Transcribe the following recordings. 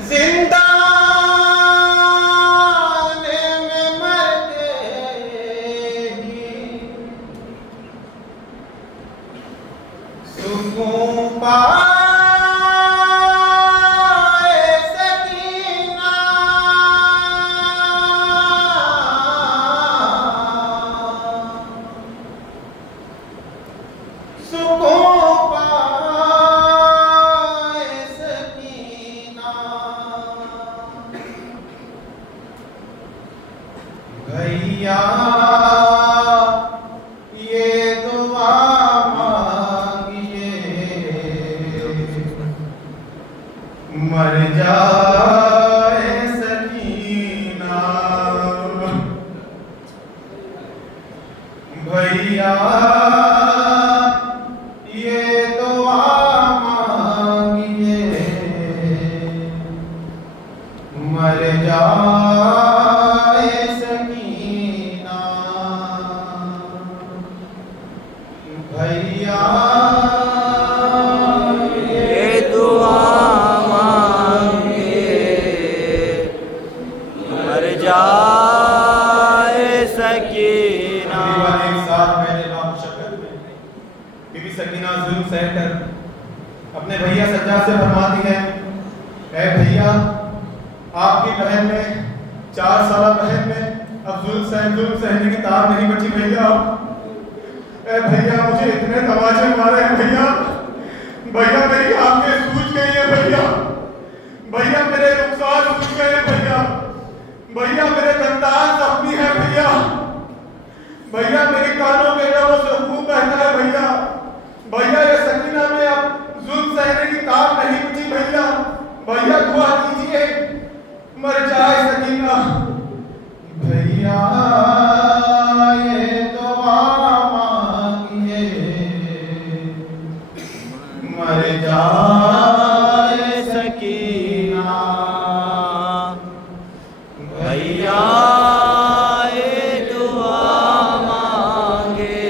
जिंदान में मरते ही सुकून पाए सकीना, सुकून पाए सकीना। भैया ये दुआ मांगिए, मर जाए सकीना। भैया ये दुआ मांगिए, मर जाए सकीना। भैया ये दुआ मांगे, मर जाए सकीना। एक साथ पहले शक्कर में बीबी सकीना जुल्म सहकर अपने भैया सज्जाद से फरमाती है, ऐ भैया आपकी बहन में 4 साल बहन में अब जुल्म सहने की तार नहीं बची भैया। ऐ भैया मुझे इतने तमाचे मारे हैं भैया, भैया मेरी आंखें सूज गई है भैया, भैया मेरे रुखसार सूज गए हैं भैया, भैया मेरे दंतान जख्मी है भैया, भैया मेरी कानों में वो से खून बहता है भैया, भैया ये सकीना में अब जुल्म सहने की तार नहीं बची भैया, भैया दुआ कीजिए मर जाए सकीना। भैया ये दुआ मांगिए, मर जाए सकीना। भैया ये दुआ मांगे,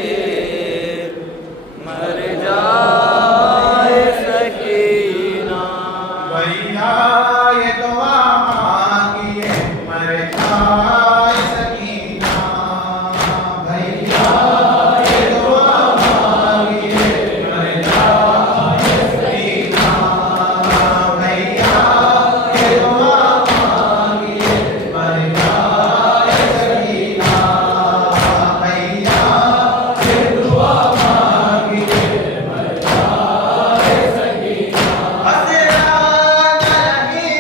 मर जाए सकीना। भैया ये दुआ मांगिए, मर जाए सकीना। भैया ये दुआ मांगिए, मर जाए सकीना। भैया ये दुआ मांगिए, मर जाए सकीना। भैया ये दुआ मांगिए, मर जाए सकीना। हसरा नहीं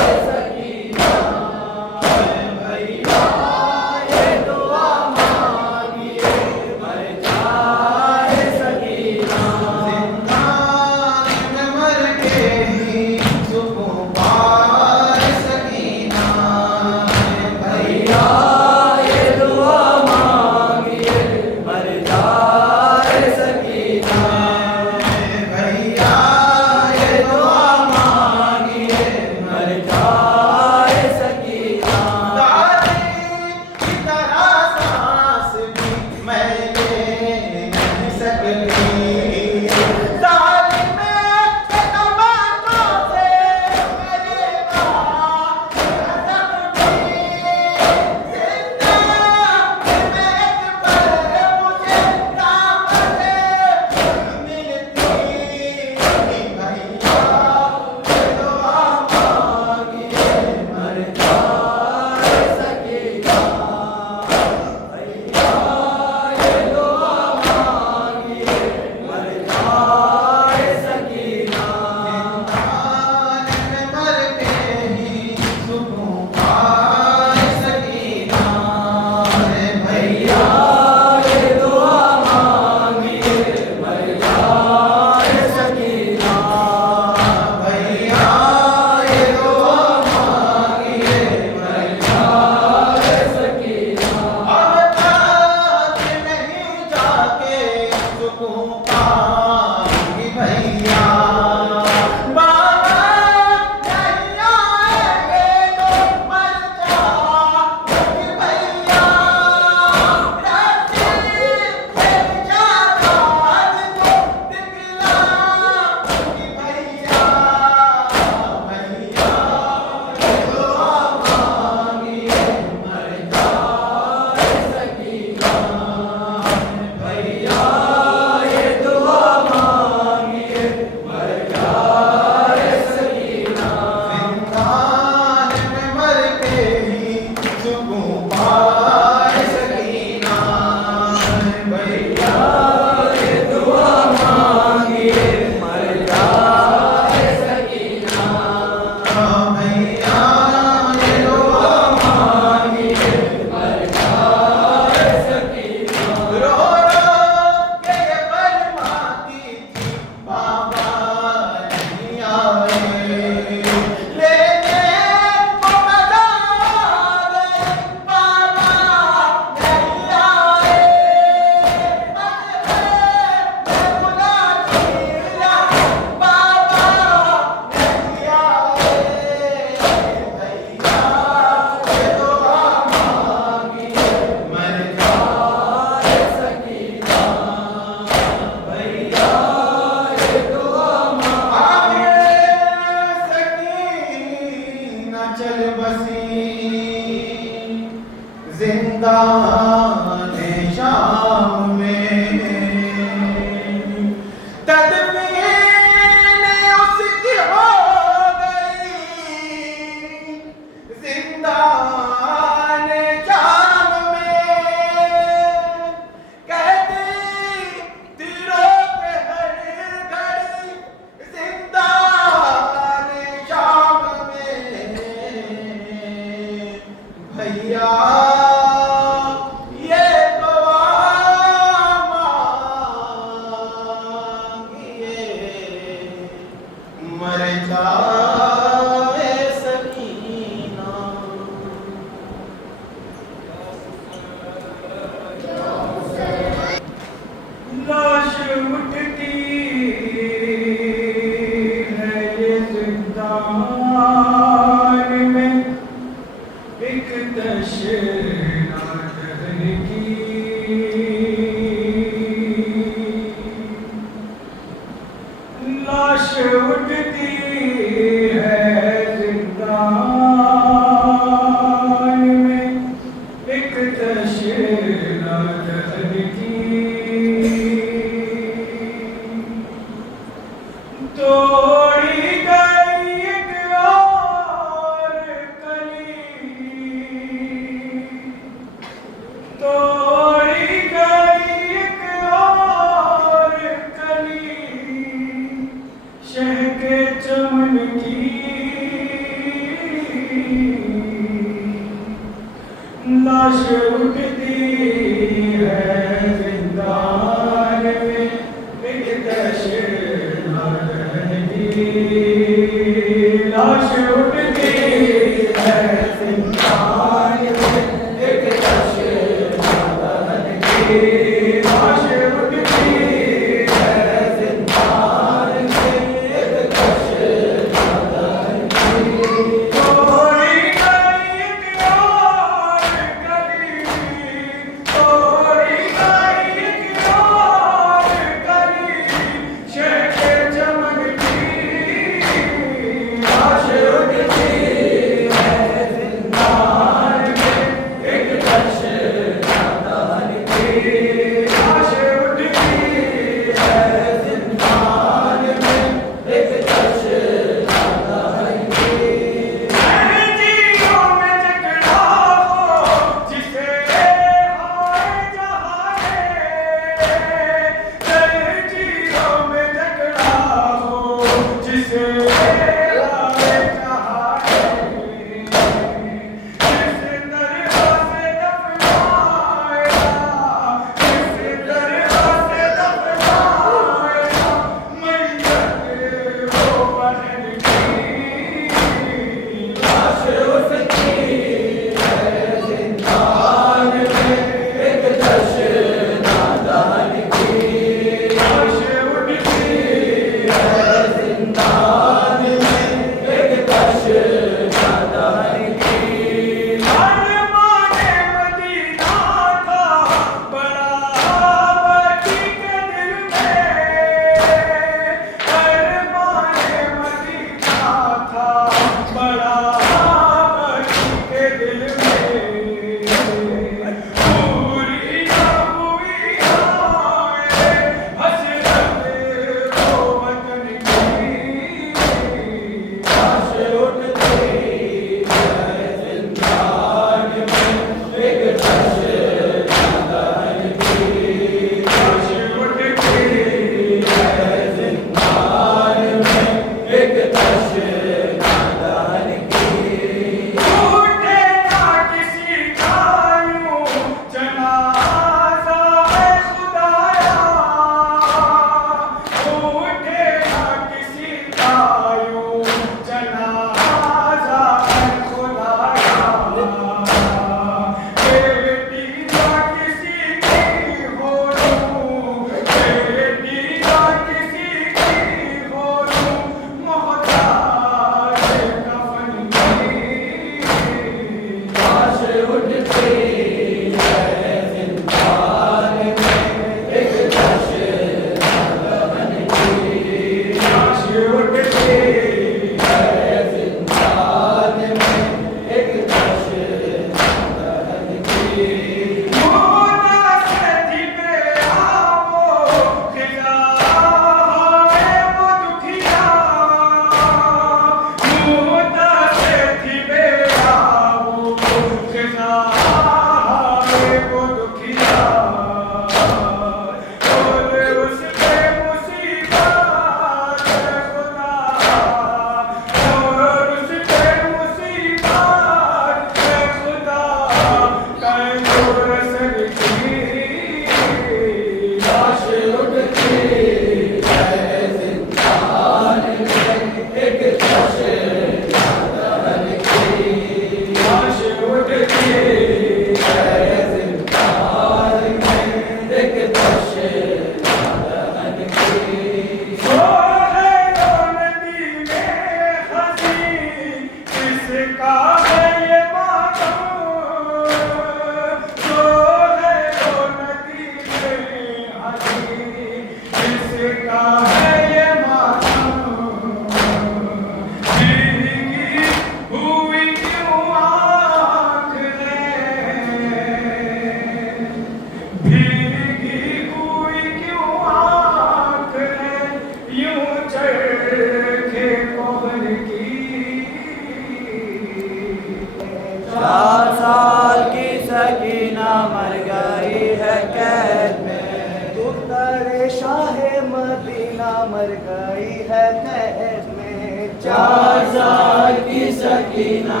मर गई है कैद में 4 साल की सकीना।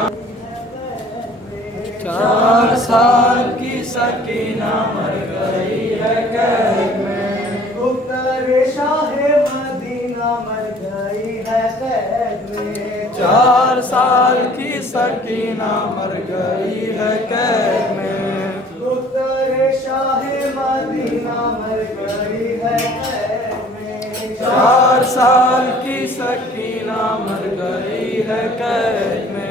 4 साल की सकीना मर गई है कैद में। गुप्तर शाहे मदीना मर गई है कैद में। 4 साल की सकीना मर गई है कैद में। गुप्तर शाहे मदीना मर गई है कैद में। 4 साल की सकीना मर गई है कैद में।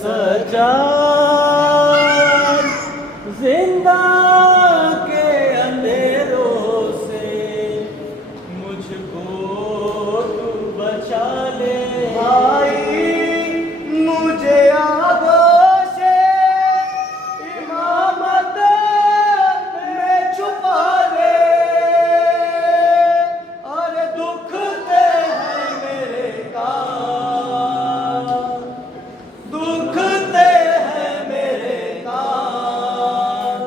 सजाद जिंदा के अंधेरों से मुझको तू बचा ले। भाई मुझे आगोशे इमामत में छुपा ले। और दुखते हैं मेरे कान, दुखते हैं मेरे कान।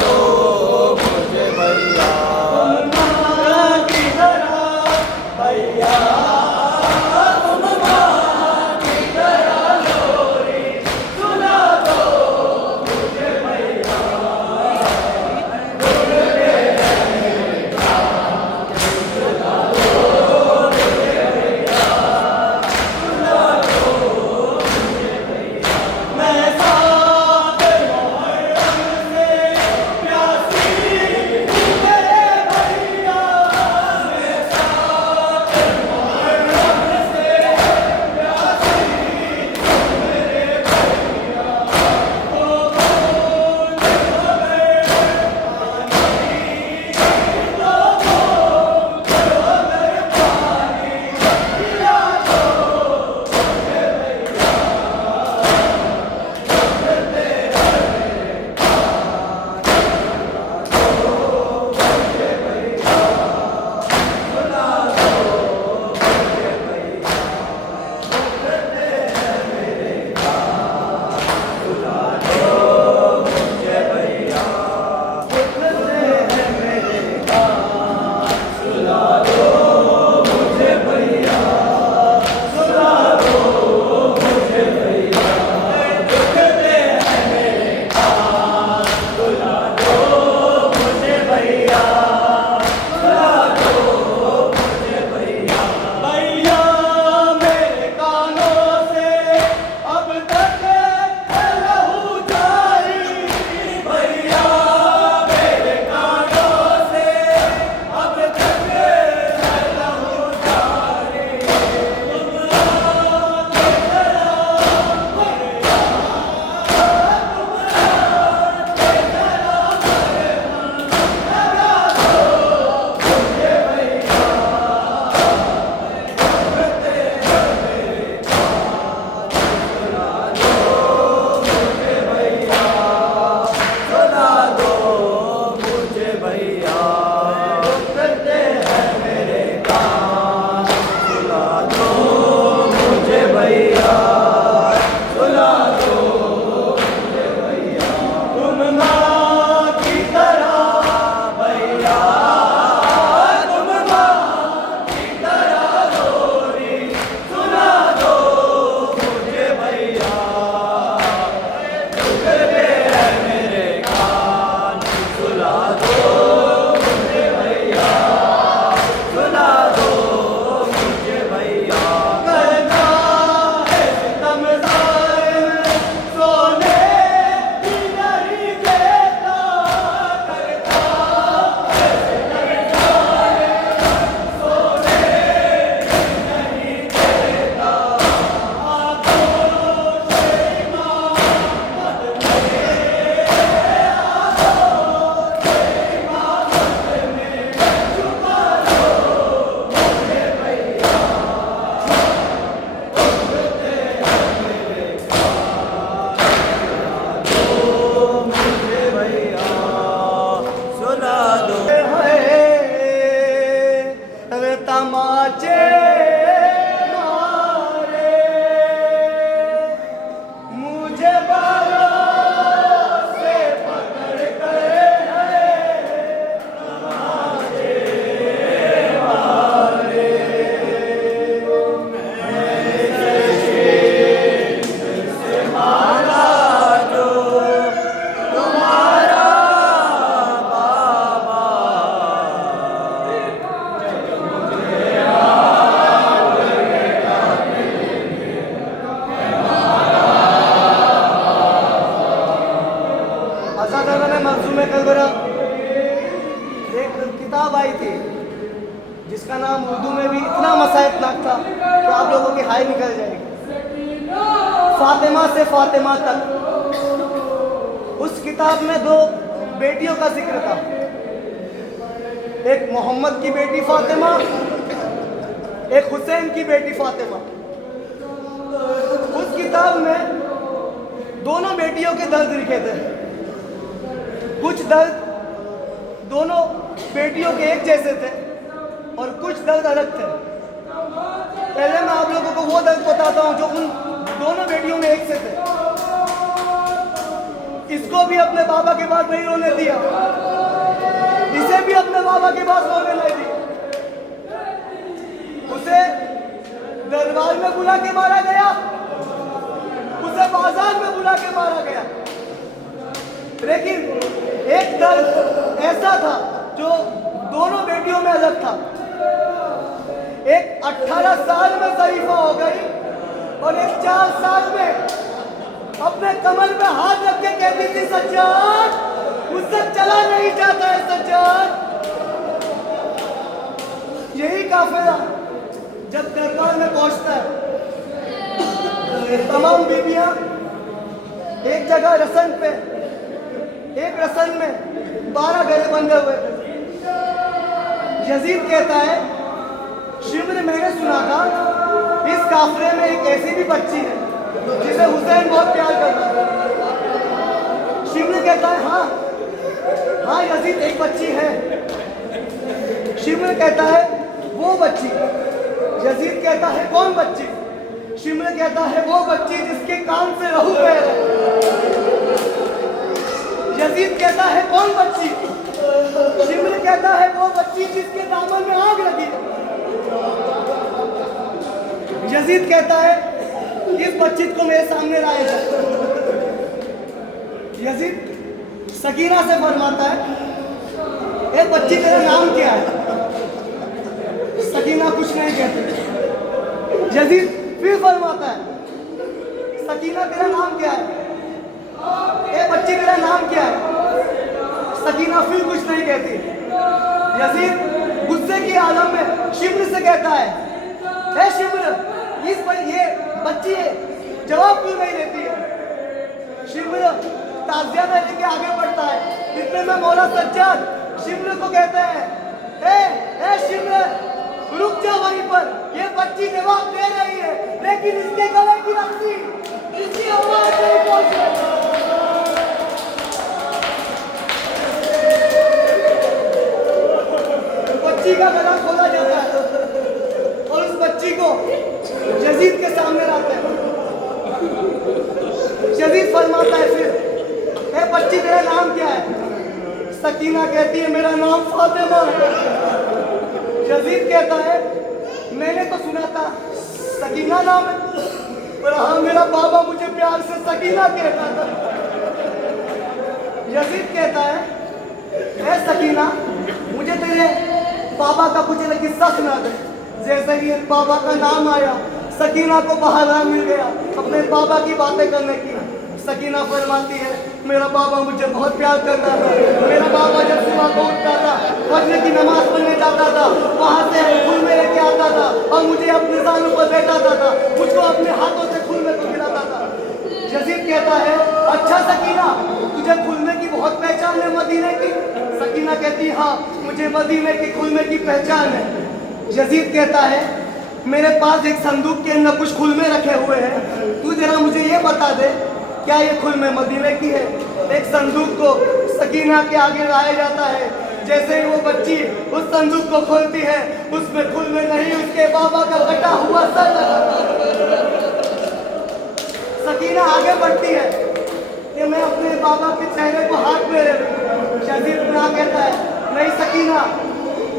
दो मुझे भैया माँ की तरह भैया तुम माँ की तरह लोरी सुना दो मुझे भैया मैं साथ मोहर्रम से प्यासी हूँ मेरे भैया मैं साथ मोहर्रम से प्यासी हूँ मेरे भैया ओ कौन हमें पानी पिला दो अगर पानी पिला दो मुझे भैया भैया मेरे कानों से अब तक है लहू जारी भैया मेरे कानों से अब तक है लहू जारी तुम आके जरा भैया तुम आके जरा लगा दो मुझे भैया सुना दो मुझे भैया करते हैं मेरे कान सुना दो मुझे भैया सुना दो मुझे भैया तुम माँ की तरह भैया तुम माँ की तरह लोरी सुना दो मुझे भैया करते हैं मेरे कान सुना दो मुझे भैया सुना दो मुझे भैया करता है सितम ज़ालिम सोने भी नहीं देता करता है सितम ज़ालिम सोने भी नहीं देता आंखों से इमामत में आंखों से इमामत में छुपा दो मुझे भैया मुझे भैया सुना दो है तमाचे मारे मुझे बालों से पकड़ कर है तमाचे मारे से मारा जो तुम्हारा बाबा असादाना मखजूम कलबरा एक किताब आई थी जिसका नाम उर्दू में भी इतना मसायतनाक था कि आप लोगों की हाय निकल जाएगी फातिमा से फातिमा तक उस किताब में दो बेटियों का जिक्र था एक मोहम्मद की बेटी फातिमा एक हुसैन की बेटी फातिमा उस किताब में दोनों बेटियों के दर्द लिखे थे कुछ दर्द दोनों बेटियों के एक जैसे थे और कुछ दर्द अलग थे। पहले मैं आप लोगों को वो दर्द बताता हूँ जो उन दोनों बेटियों में एक से थे। इसको भी अपने बाबा के पास नहीं रोने दिया, इसे भी अपने बाबा के पास रोने नहीं दिया। उसे दरबार में बुला के मारा गया, उसे बाजार में बुला के मारा गया। लेकिन एक दर्द ऐसा था जो दोनों बेटियों में अलग था। एक 18 साल में शरीफा हो गई और एक 4 साल में अपने कमर पे हाथ रख के कहती थी, सज्जाद मुझसे चला नहीं जाता है सज्जाद। यही काफिला जब दरबार में पहुंचता है, तमाम बीबियां एक जगह रसन पे, एक रसन में 12 गले बंधे हुए थे। यजीद कहता है, शिमर मैंने सुना था इस काफिले में एक ऐसी भी बच्ची है जिसे हुसैन बहुत प्यार करता है। शिमर कहता है, हाँ यजीद एक बच्ची है। शिमर कहता है, वो बच्ची। यजीद कहता है, कौन बच्ची? शिमर कहता है, वो बच्ची जिसके कान से लहू बह रहा है। यजीद कहता है, कौन बच्ची? शिमर कहता है, वो बच्ची जिसके दामन में आग लगी। यजीद कहता है, इस बच्ची को मेरे सामने लाया जाए। यजीद सकीना से फरमाता है, ए बच्ची तेरा नाम क्या है? सकीना कुछ नहीं कहती। यजीद फिर फरमाता है, सकीना तेरा नाम क्या है? ए बच्ची तेरा नाम क्या है? सकीना फिर कुछ नहीं कहती। यजीद गुस्से की आलम में शिमर से कहता है, ए शिमर ये बच्ची है, जवाब क्यों नहीं देती है? शिमर ताजिया में लेके आगे बढ़ता है। इतने में मौला सज्जाद शिमर को कहते हैं, ए शिमर रुक जा वहीं पर, ये बच्ची जवाब दे रही है लेकिन इसके गले की रस्सी इसकी आवाज नहीं पहुंच रही। बच्ची का गला खोला जाता है और उस बच्ची को यजीद के सामने लाते हैं। यजीद फरमाता है फिर, ए बच्ची तेरा नाम क्या है? सकीना कहती है, मेरा नाम फातिमा है। यजीद कहता है, मैंने तो सुना था सकीना नाम है, पर हाँ मेरा बाबा मुझे प्यार से सकीना कहता था। यजीद कहता है, ए सकीना मुझे तेरे बाबा का कुछ एक किस्सा सुना दे। जैसे ही बाबा का नाम आया, सकीना को बहाना मिल गया अपने बाबा की बातें करने की। सकीना फरमाती है, मेरा बाबा मुझे बहुत प्यार करता था। मेरा बाबा जब सुबह को उठता था, फजर की नमाज पढ़ने जाता था, वहाँ से फूल में लेके आता था और मुझे अपने सालों पर बैठाता था, मुझको अपने हाथों से फूल में को खिलाता था। यजीद कहता है, अच्छा सकीना तुझे खुलने की बहुत पहचान है मदीने की? सकीना कहती, हाँ मुझे मदीने की खुलने की पहचान है। यजीद कहता है, मेरे पास एक संदूक के अंदर कुछ खुलमे रखे हुए हैं, तू जरा मुझे ये बता दे क्या ये खुलमे मदीने की है? एक संदूक को सकीना के आगे लाया जाता है। जैसे ही वो बच्ची उस संदूक को खोलती है, उसमें खुलमे नहीं, उसके बाबा का कटा हुआ सर लगा। सकीना आगे बढ़ती है कि मैं अपने बाबा के चेहरे को हाथ में ले लूं। यजीद ना कहता है, नहीं सकीना,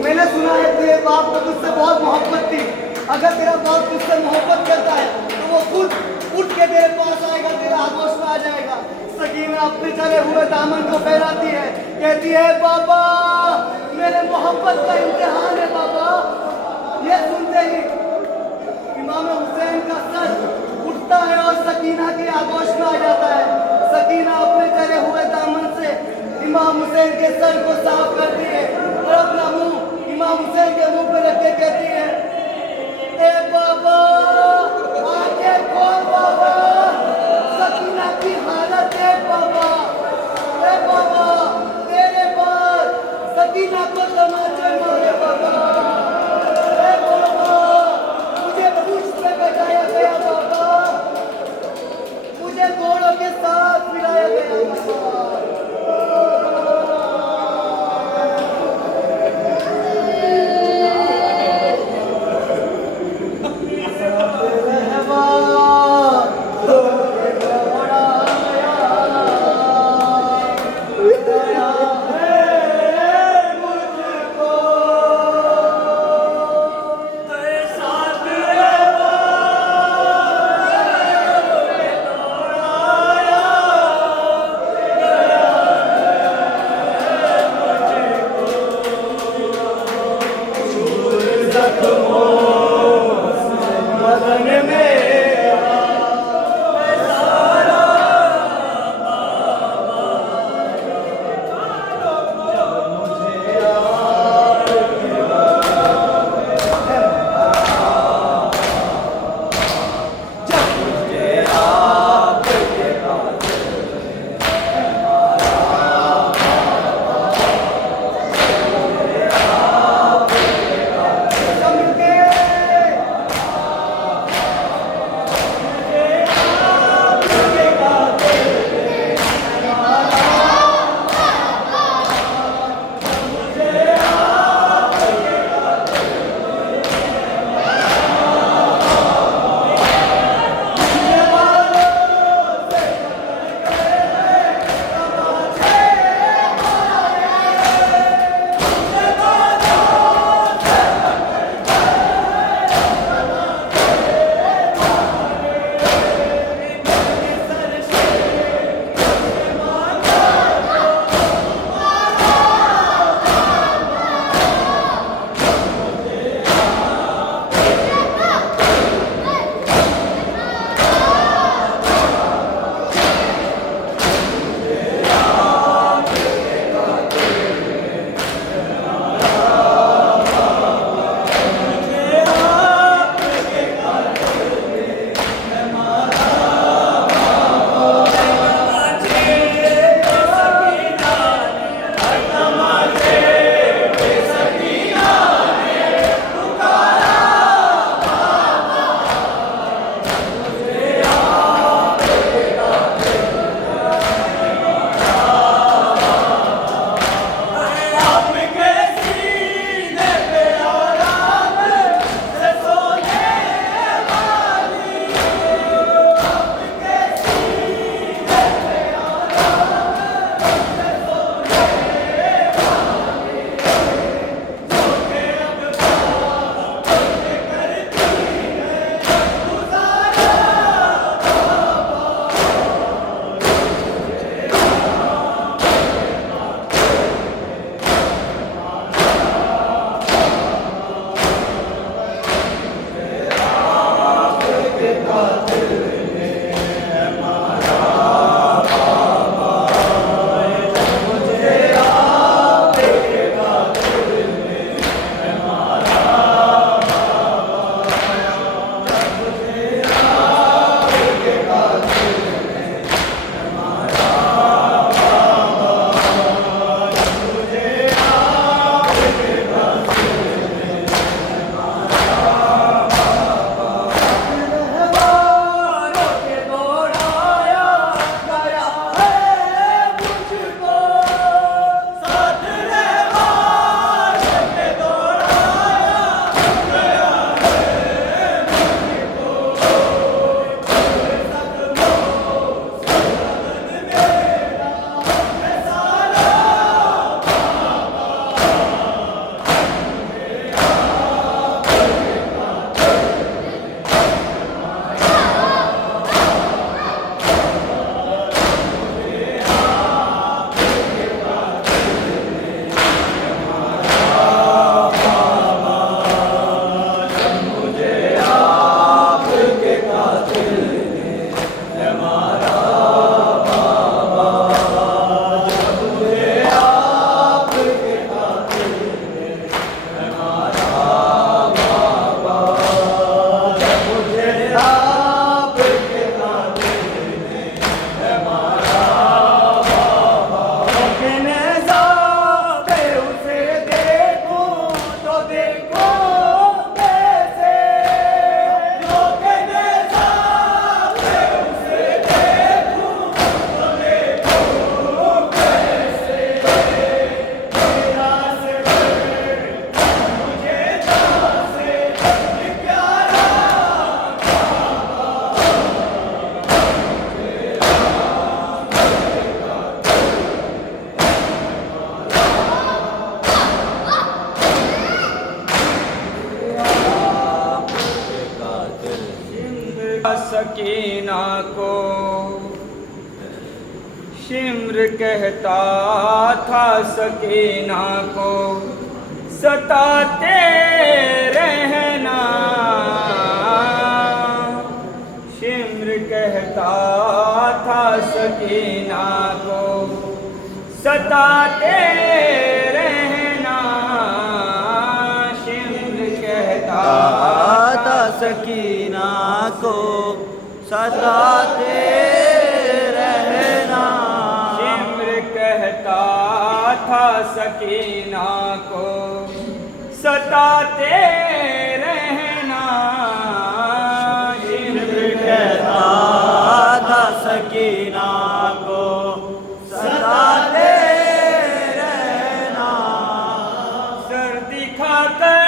मैंने सुना है तेरे बाप को तुझसे बहुत मोहब्बत थी। अगर तेरा बाप तुझसे मोहब्बत करता है तो वो खुद उठ के तेरे पास आएगा, तेरे आगोश में आ जाएगा। सकीना अपने चले हुए दामन को फैलाती है, कहती है, बाबा मेरे मोहब्बत का इम्तिहान है बाबा। ये सुनते ही इमाम हुसैन का सर उठता है और सकीना के आगोश में आ जाता है। सकीना अपने चले हुए दामन से इमाम हुसैन के सर को साफ करती है और अपना मुंह इमाम हुसैन के मुंह पे रख के कहती है, ए बाबा आंखें खोल बाबा, सकीना की हालत है बाबा। ए बाबा तेरे पास सकीना को तमाचे मारे बाबा। ए बाबा मुझे पूछ पे बैठाया गया बाबा, मुझे घोड़ों के साथ मिलाया गया बाबा। सकीना को। शिम्र कहता था सकीना को सताते रहना। शिम्र कहता था सकीना को सताते रहना। शिम्र कहता था सकीना को सताते रहना। शिम्र कहता था सकीना को सताते रहना। शिम्र कहता था सकीना को सताते रहना। सर दिखाकर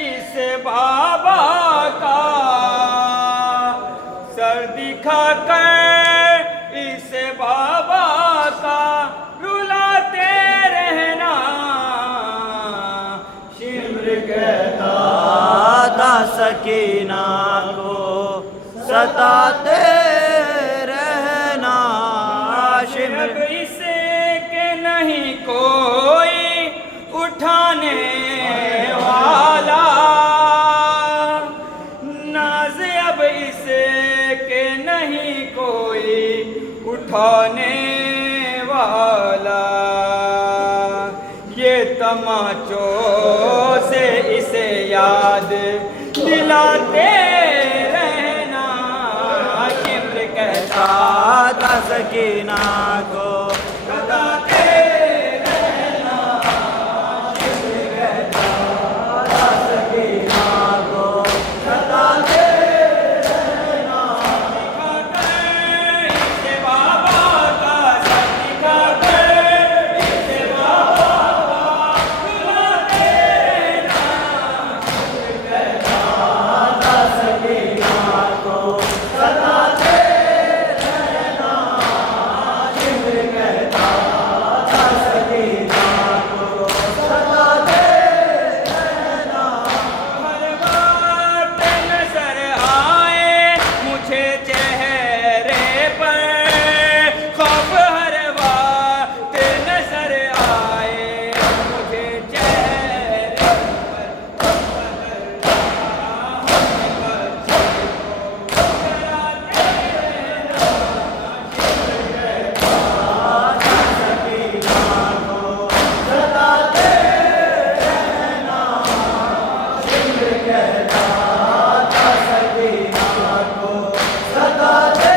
इस बाबा का, सर दिखाकर इस बाबा का रुलाते रहना। शिम्र कहता था सकीना को सताते रहना। अब इसे के नहीं कोई उठाने वाला। नाज अब इसे के नहीं कोई उठाने वाला। ये तमाचों से इसे याद दिलाते रहना। शिम्र कहता था सकीना को सताते रहना। शिम्र कहता था सकीना को सताते रहना। दिखाकर इसे बाबा का, सर दिखाकर इसे बाबा का रुलाते रहना। था सकीना को सताते रहना। शिम्र कहता था सकीना को सताते रहना। हर बात नजर आए मुझे चेहरे पर खौफ। हर बात नजर आए मुझे चेहरे पर सताते रहना। शिम्र कहता था सकीना को सताते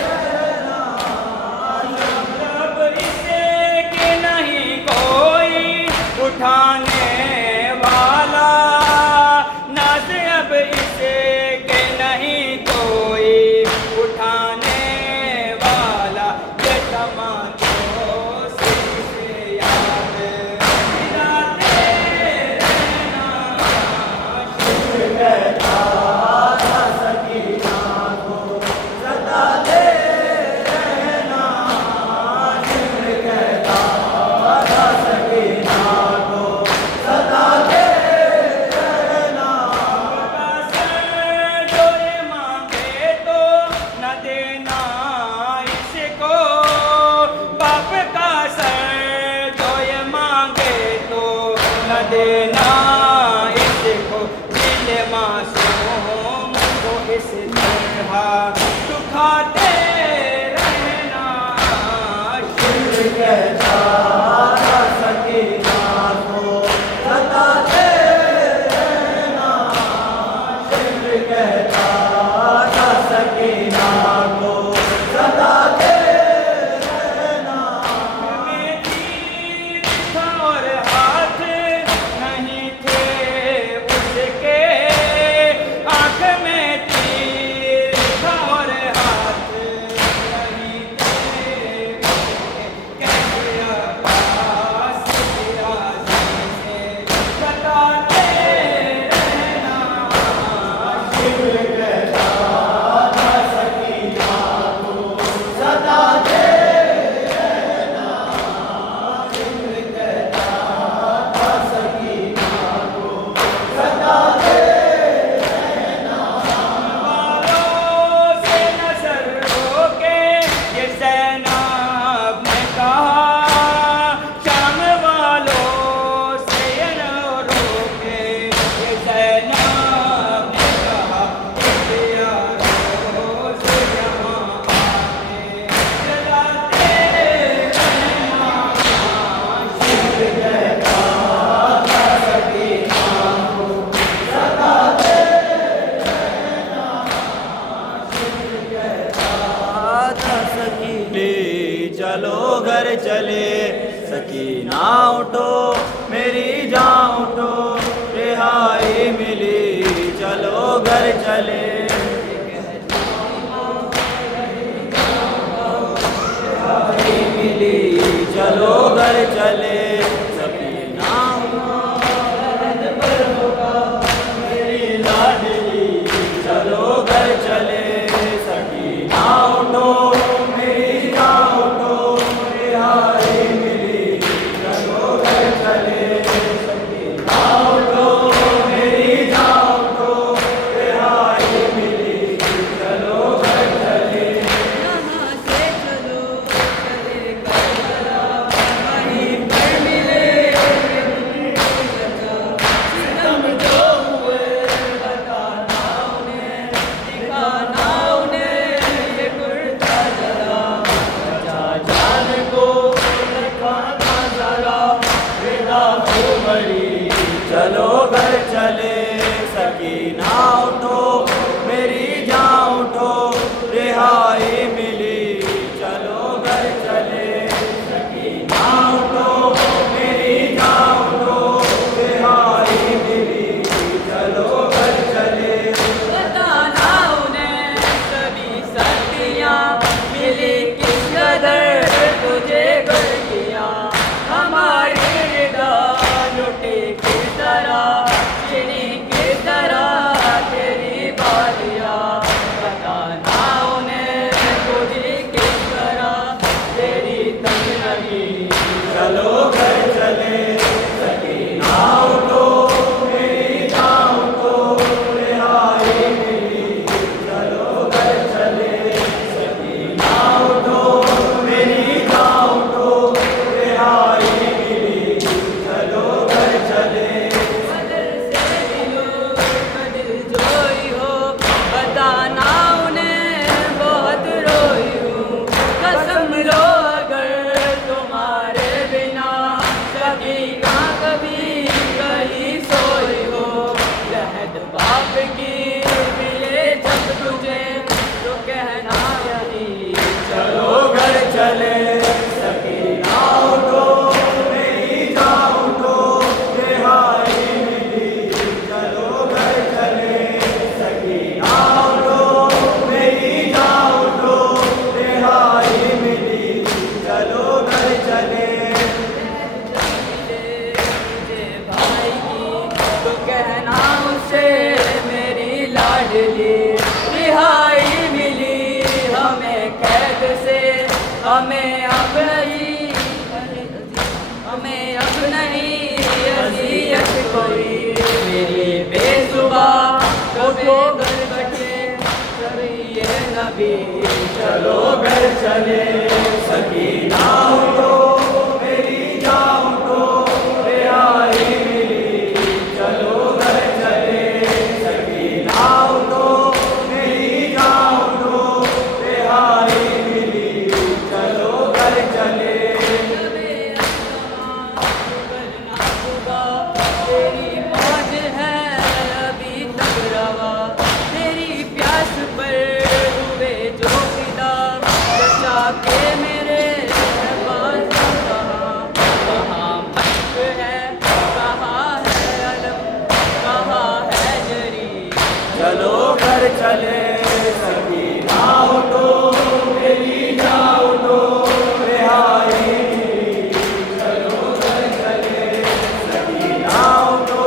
रहना। अब इसे के नहीं कोई उठाने वाला। नाज अब इसे के नहीं कोई उठाने वाला। ये तमाचों से इसे याद दिलाते रहना। शिम्र कहता था सकीना को सताते रहना। शिम्र कहता था सकीना को सताते रहना। जो ये मांगे तो न देना इसको। बाप का सर जो ये मांगे तो न देना इसको। दिल मासूम को इस तरह दुखाते रहना। शिम्र कहता था सकीना को सताते रहना। शिम्र कहता था सकीना को सताते रहना। में तीर था और हाथ नहीं थे उसके। आँख में तीर था और हाथ नहीं थे उसके। कैसे चले। सकीना उठो मेरी जान उठो, रिहाई मिली चलो घर चले। रिहाई मिली चलो घर चले। सकीना मेरी लाडली चलो घर चले। सकीना उठो मेरी जान उठो, रिहाई मिली चलो घर चले। सकीना उठो मेरी जान उठो, रिहाई मिली चलो घर चले। यहाँ से चलो चले करबला, वहीं पर मिले सितम जो हुए बताना उन्हें, दिखाना उन्हें ये कुर्ता जरा। जान को दिखाना जरा, विदा को बड़ी चलो घर चले। सकीना उठो मेरी जान उठो, रिहाई मिली चलो घर चले। सकीना उठो मेरी जान उठो, रिहाई मिली चलो घर चले। बताना उन्हें सभी सतियाँ मिली किस कदर तुझे गलतियाँ। हमारी रिदा लुटी किस तरह, चिनी किस तरह तेरी बालियाँ। बताना उन्हें तुझे किस तरह तेरी तंग लगी चलो घर चले। सकीना उठो मेरी जान उठो, रिहाई मिली चलो घर चले। सकीना उठो मेरी जान उठो, रिहाई मिली चलो घर चले। बदल से मिलो बदल जोई हो, बताना उन्हें बहुत रोई हूँ। कसम लो अगर तुम्हारे बिना सकीना कभी कहीं सोई हो। लहद बाप की मिले जब तुझे तो कहना यही चलो घर चले। सकीना उठो मेरी जान उठो, रिहाई मिली चलो घर चले। सकीना उठो मेरी जान उठो, रिहाई मिली चलो घर चले। तुझे भाई की तो कहना उसे मेरी लाडली। रिहाई मिली हमें कैद से, हमें अब नहीं अज़ियत कोई। मेरी बेजुबां को बेघर बचे सभी ये नबी चलो घर चले। सकीना उठो मेरी जान उठो, रिहाई मिली चलो घर चले। सकीना उठो मेरी जान उठो, रिहाई मिली चलो घर चले। तेरी मौज है अभी तक रवा, तेरी प्यास पर हुए जो फिदा। बचा के मेरे पास कहाँ मश्क है, कहाँ है अलम, कहाँ है जरी। चलो घर चले। सकीना उठो मेरी जान उठो, रिहाई मिली चलो घर चले। सकीना उठो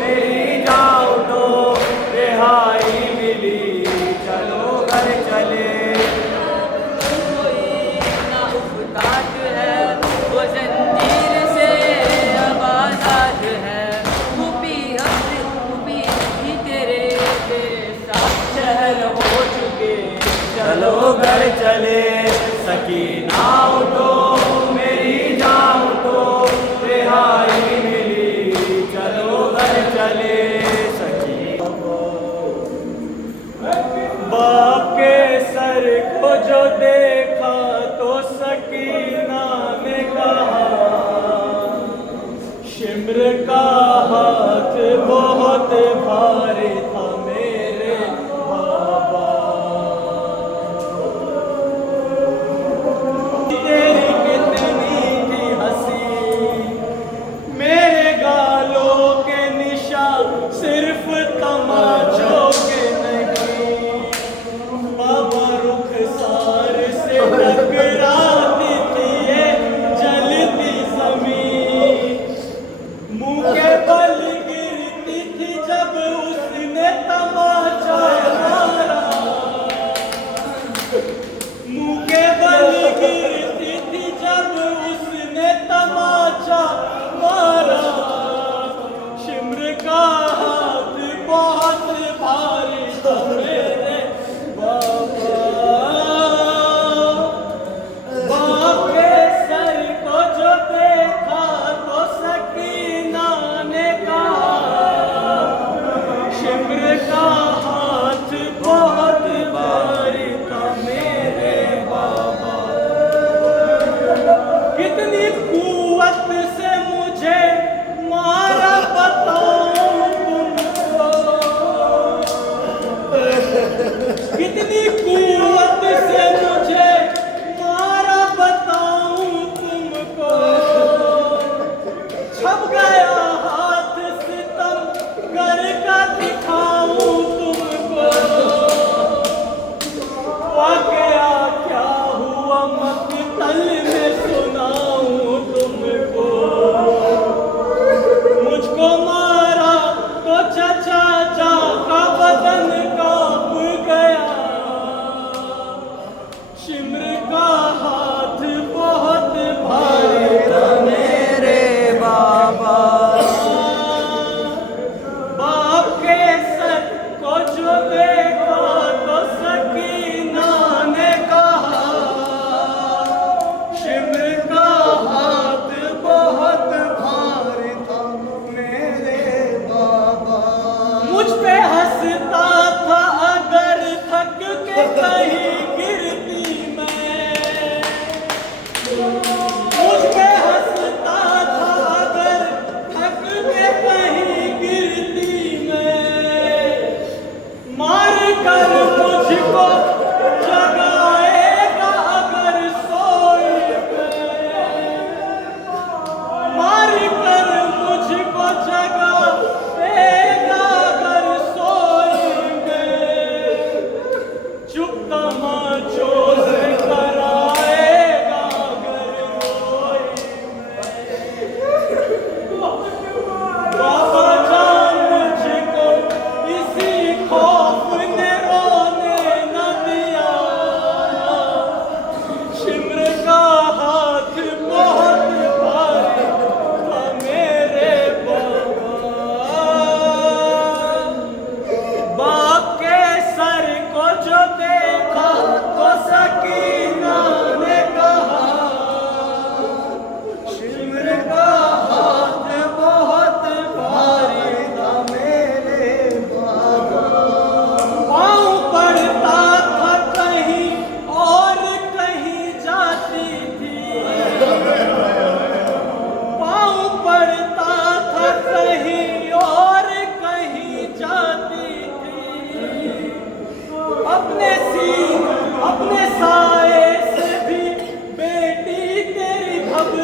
मेरी जान उठो, रिहाई मिली चलो घर चले। कोई ना उफ्ताद है वो जंजीर से अब आजाद है। खूबी ही तेरे साथ शहर हो चुके। चलो घर चले। सकीना उठो मेरी जान उठो, रिहाई मिली चलो घर चले। सकीना बाप के सर को जो देखा तो सकीना ने कहा, शिम्र का हाथ बहुत भारी था मेरे बाबा। तेरी कितनी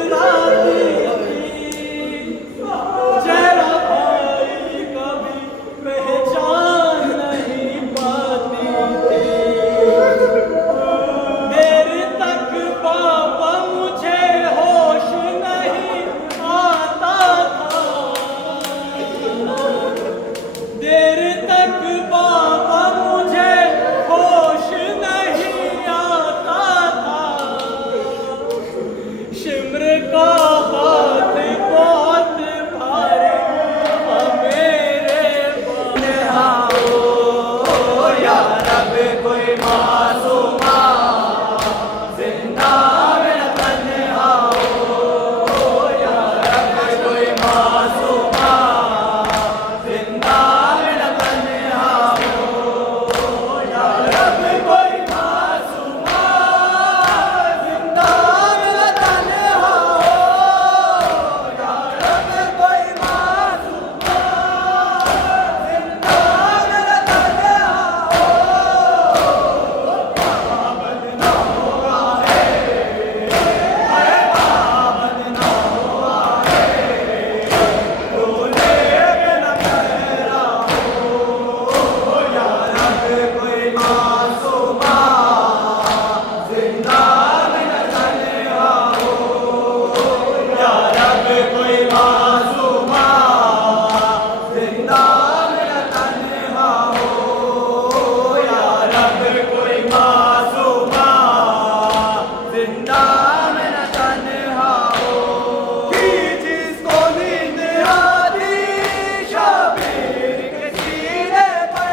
मुस्कुराती थी, चेहरा भाई कभी पहचान नहीं पाती थी। देर तक बाबा मुझे होश नहीं आता था, देर तक बाबा मुझे होश नहीं आता था। शिमर का हाथ बहुत भारी था मेरे बन्हाओ, या रब कोई मासूमा जिंदा मेरा तन्हा हो, या रब कोई मासूमा जिंदा मेरा तन्हा हो, या रब कोई मासूमा जिंदा मेरा तन्हा हो, या रब कोई मासूमा जिंदा मेरा तन्हा हो। पाबंद ना हुआ है, अरे पाबंद ना हुआ है, रोने पे न ठहरा हो, या रब कोई मासूमा जिंदा मेरा तन्हा हो, या रब कोई मासूमा जिंदा मेरा तन्हा हो, या रब कोई मासूमा जिंदा मेरा तन्हा हो। कि जिसको नींद आती शबीर के सीने पे,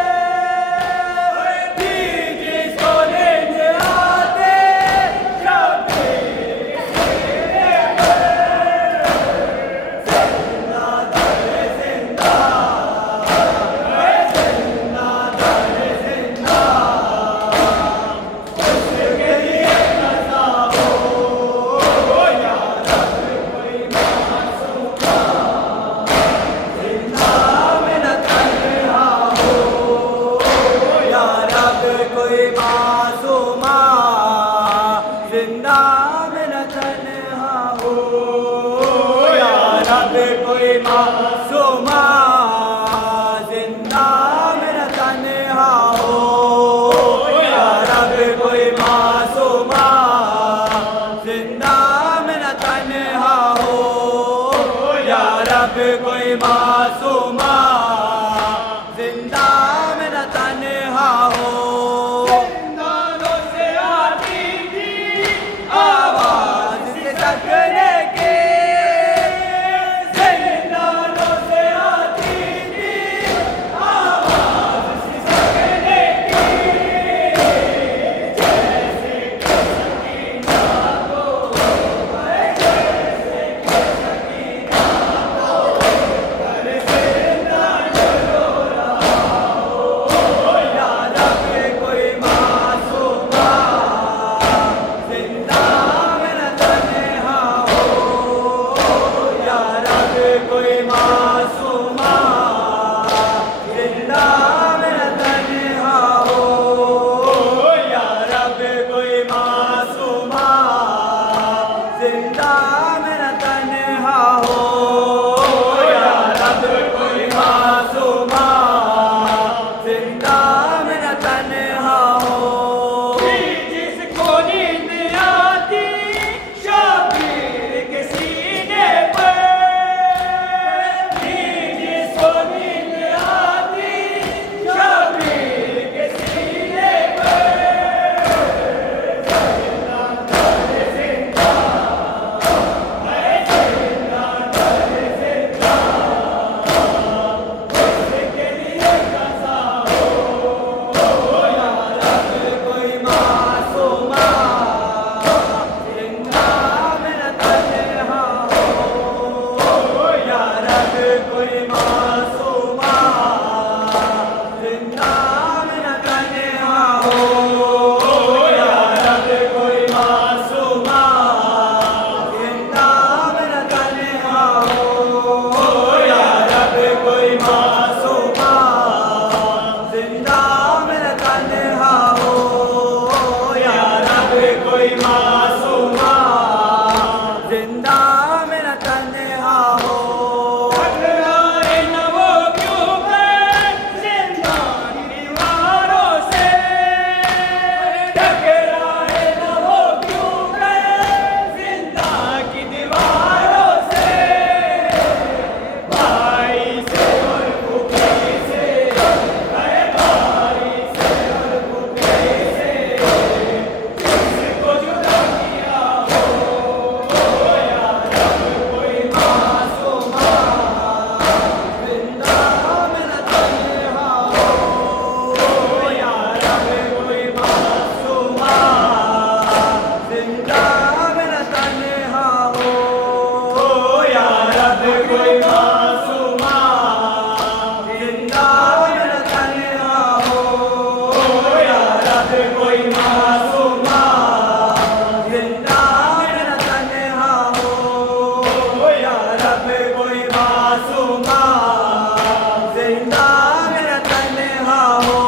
कि जिसको नींद आती शबीर के सीने पे, जिंदा दर जिंदा, जिंदा दर जिंदा, उसके लिए कसा हो, या रब कोई मासूमा जिंदा मेरा तन्हा हो, या रब कोई मासूमा जिंदा मेरा तन्हा हो, या रब कोई मासूमा जिंदा मेरा तन्हा हो, या रब कोई मासूमा जिंदा मेरा तन्हा हो, या रब कोई मासूमा जिंदा मेरा तन्हा हो। जिंदानों से आती थी आवाज सिसकने की, जिंदानों से आती थी आवाज सिसकने की, जैसे कि सकीना को, जैसे कि सकीना को घर से ना चलो रहा हो, या रब कोई मासूमा जिंदा मेरा तन्हा हो, या रब कोई मासूमा जिंदा मेरा तन्हा हो, या रब कोई मासूमा जिंदा मेरा तन्हा हो, या रब कोई मासूमा जिंदा मेरा तन्हा हो। जिसको नींद आती शबीर के सीने पे, जिसको नींद आती शबीर के सीने पे, जिंदा दर जिंदा, कोई मासूमा जिंदा मेरा तन्हा हो या रब कोई मासूमा जिंदा मेरा तन्हा हो या रब कोई मासूमा जिंदा मेरा तन्हा हो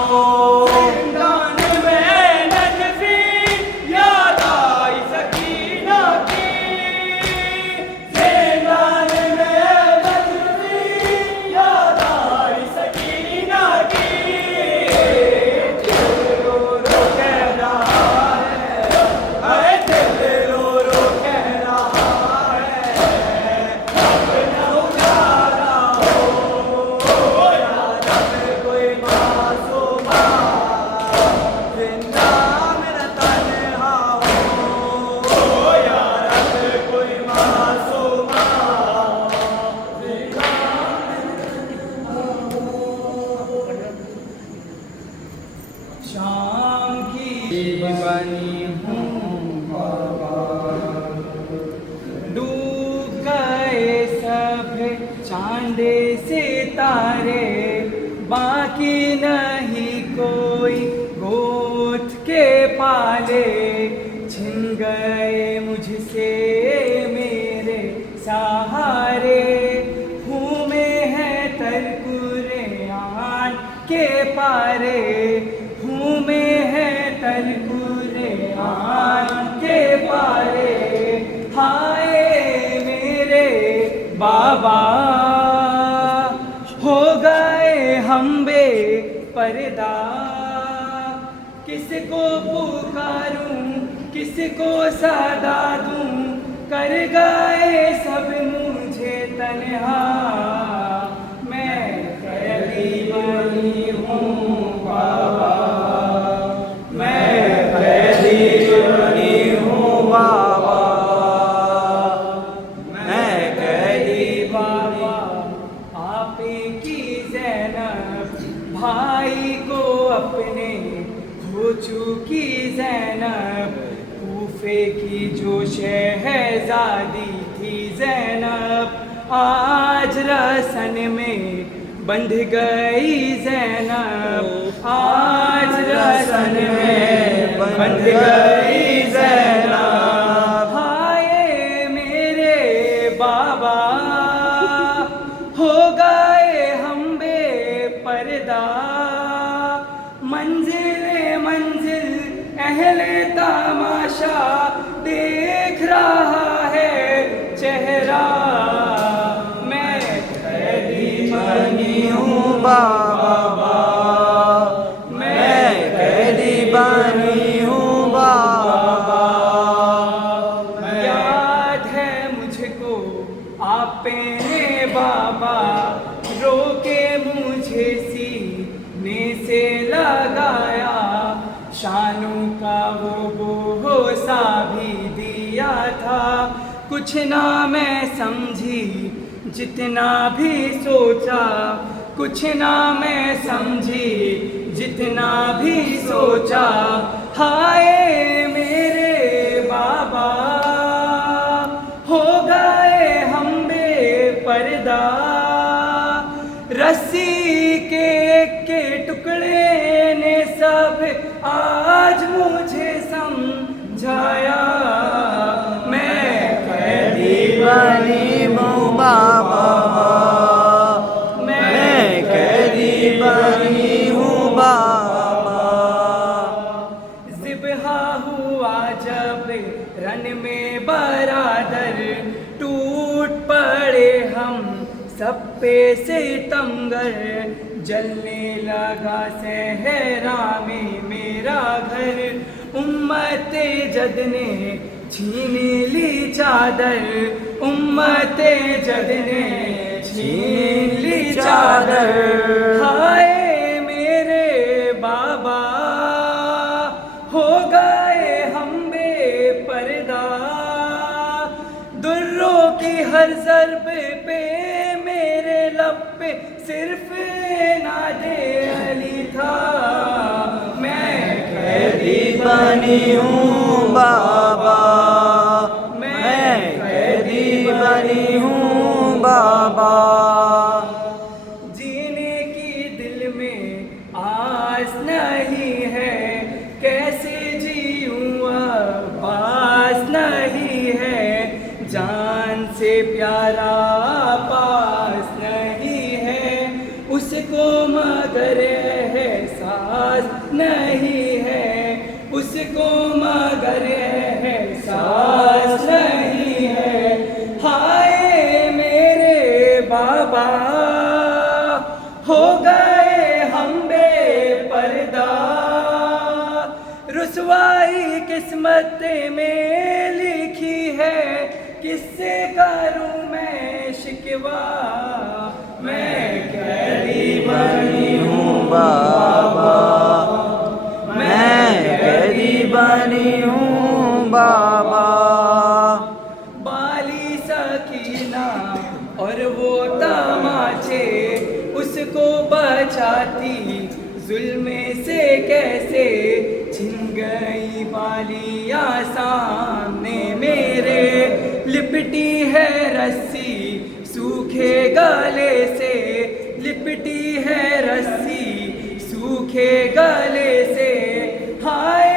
जिंदान में नजफी याद आई सकीना की जिंदान में नजफी याद आई सकीना की दिल रो रो कह रहा है अरे दिल रो रो कह रहा है अपना उजाला हो या रब कोई मासूमा जिंदा मेरा तन्हा हो या रब कोई मासूमा शाम की बनी हूँ डूब गए सब चांद सितारे बाकी नहीं कोई गोद के पाले छिन गए मुझसे मेरे सहारे घूमे हैं तरकुरेआन के पारे घूमे हैं तरकुरेआन के पारे हाय मेरे बाबा हो गए हम बेपर्दा किसको पुकारूं किसको सदा दूं कर गए सब मुझे तन्हा मैं कैदी बनी हूँ बाबा मैं कैदी बनी हूँ बाबा मैं कैदी बाबा आप की ज़ैनब भाई को अपने हो चुकी ज़ैनब कूफे की जो शहजादी थी ज़ैनब आज रसन में बंध गई ज़ैनब आज रसन में बंध गई ज़ैनब हाय मेरे बाबा हो गए हम बेपर्दा मंजिल मंजिल अहले तमाशा देख रहा है चेहरा मैं कैदी बनी हूँ बाबा मैं कैदी बनी हूँ बाबा याद है मुझको आपने बाबा रोके मुझे सीने से लगाया शानों का वो बोसा भी दिया था कुछ ना मैं समझी जितना भी सोचा कुछ ना मैं समझी जितना भी सोचा हाय मेरे बाबा हो गए हम बेपर्दा रस्सी के टुकड़े ने सब आज मुझे समझाया मैं कैदी बनी हूँ बाबा मैं कैदी बनी हूँ बाबा ज़िब्हा हुआ जब रन में बरादर टूट पड़े हम सब पे सितमगर जलने लगा सहरा में मेरा घर उम्मते जद ने छीन ली चादर उम्मते जद ने छीन ली चादर हाय मेरे बाबा हो गए हम बेपर्दा दुर्रों की हर ज़रब पे मेरे लब पे सिर्फ नादे अली था मैं कैदी बनी हूँ बाबा मैं कैदी बनी हूँ बाबा। जीने की दिल में आस नहीं है, कैसे जीऊँ अब पास नहीं है, जान से प्यारा पास नहीं है, उसको मगर एहसास नहीं है, उसको मगर एहसास नहीं है। हाय मेरे बाबा, हो गए हम बेपर्दा, रुसवाई किस्मत में लिखी है, किससे करूं मैं शिकवा, मैं कैदी बनी हूँ बाबा, मैं कैदी बनी हूँ बाबा। बाली सकीना और वो तमाचे उसको बचाती, जुल्म से कैसे छिन गई बालियाँ सामने मेरे, लिपटी है रस्सी सूखे गले से, लिपटी है रस्सी सूखे गले से। हाय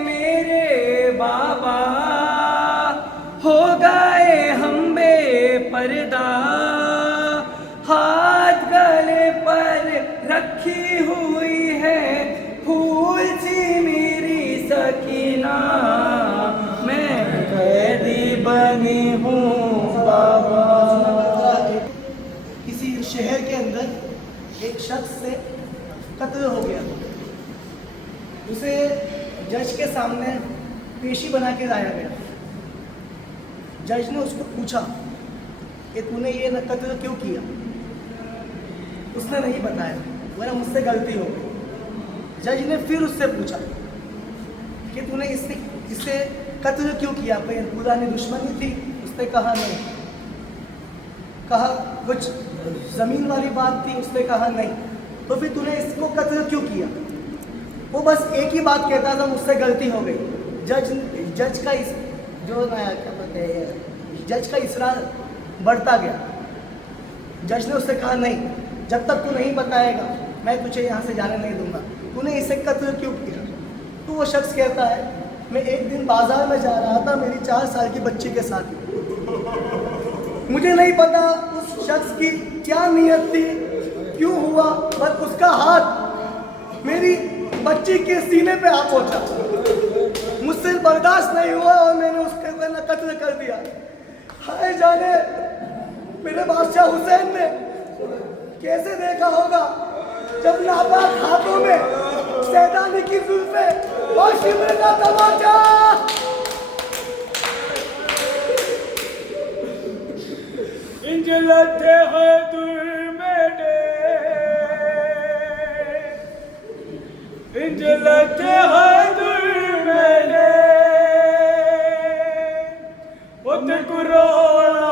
मेरे बाबा, हो गए हम बेपर्दा, हाथ गले पर रखी हुई है फूल सी मेरी सकीना, मैं कैदी बनी हूँ बाबा। किसी शहर के अंदर एक शख्स से कत्ल हो गया, उसे जज के सामने पेशी बना के लाया गया। जज ने उसको पूछा कि तूने ये कत्ल क्यों किया, उसने नहीं बताया, बोला मुझसे गलती हो गई। जज ने फिर उससे पूछा कि तूने इससे कत्ल क्यों किया, कोई पुरानी दुश्मनी थी, उसने कहा नहीं। कहा कुछ ज़मीन वाली बात थी, उसने कहा नहीं। तो फिर तूने इसको कत्ल क्यों किया? वो बस एक ही बात कहता था, मुझसे गलती हो गई। जज का इस जो नया क्या कहते हैं, जज का इसरार बढ़ता गया। जज ने उससे कहा नहीं, जब तक तू नहीं बताएगा मैं तुझे यहाँ से जाने नहीं दूंगा, तूने इसे कत्ल क्यों किया? तो वो शख्स कहता है, मैं एक दिन बाजार में जा रहा था मेरी 4 साल की बच्ची के साथ, मुझे नहीं पता उस शख्स की क्या नियत थी, क्यों हुआ, बस उसका हाथ मेरी बच्ची के सीने पे आ पहुंचा, मुझसे बर्दाश्त नहीं हुआ और मैंने उसके कत्ल कर दिया। हाय जाने मेरे बादशाह हुसैन ने कैसे देखा होगा जब नापाक हाथों में सैदानी की जुल्फे और शिमर का तमाचा। इंजलते हैं दूर मेरे, इंजलते हैं दूर मेरे, उत कुरोला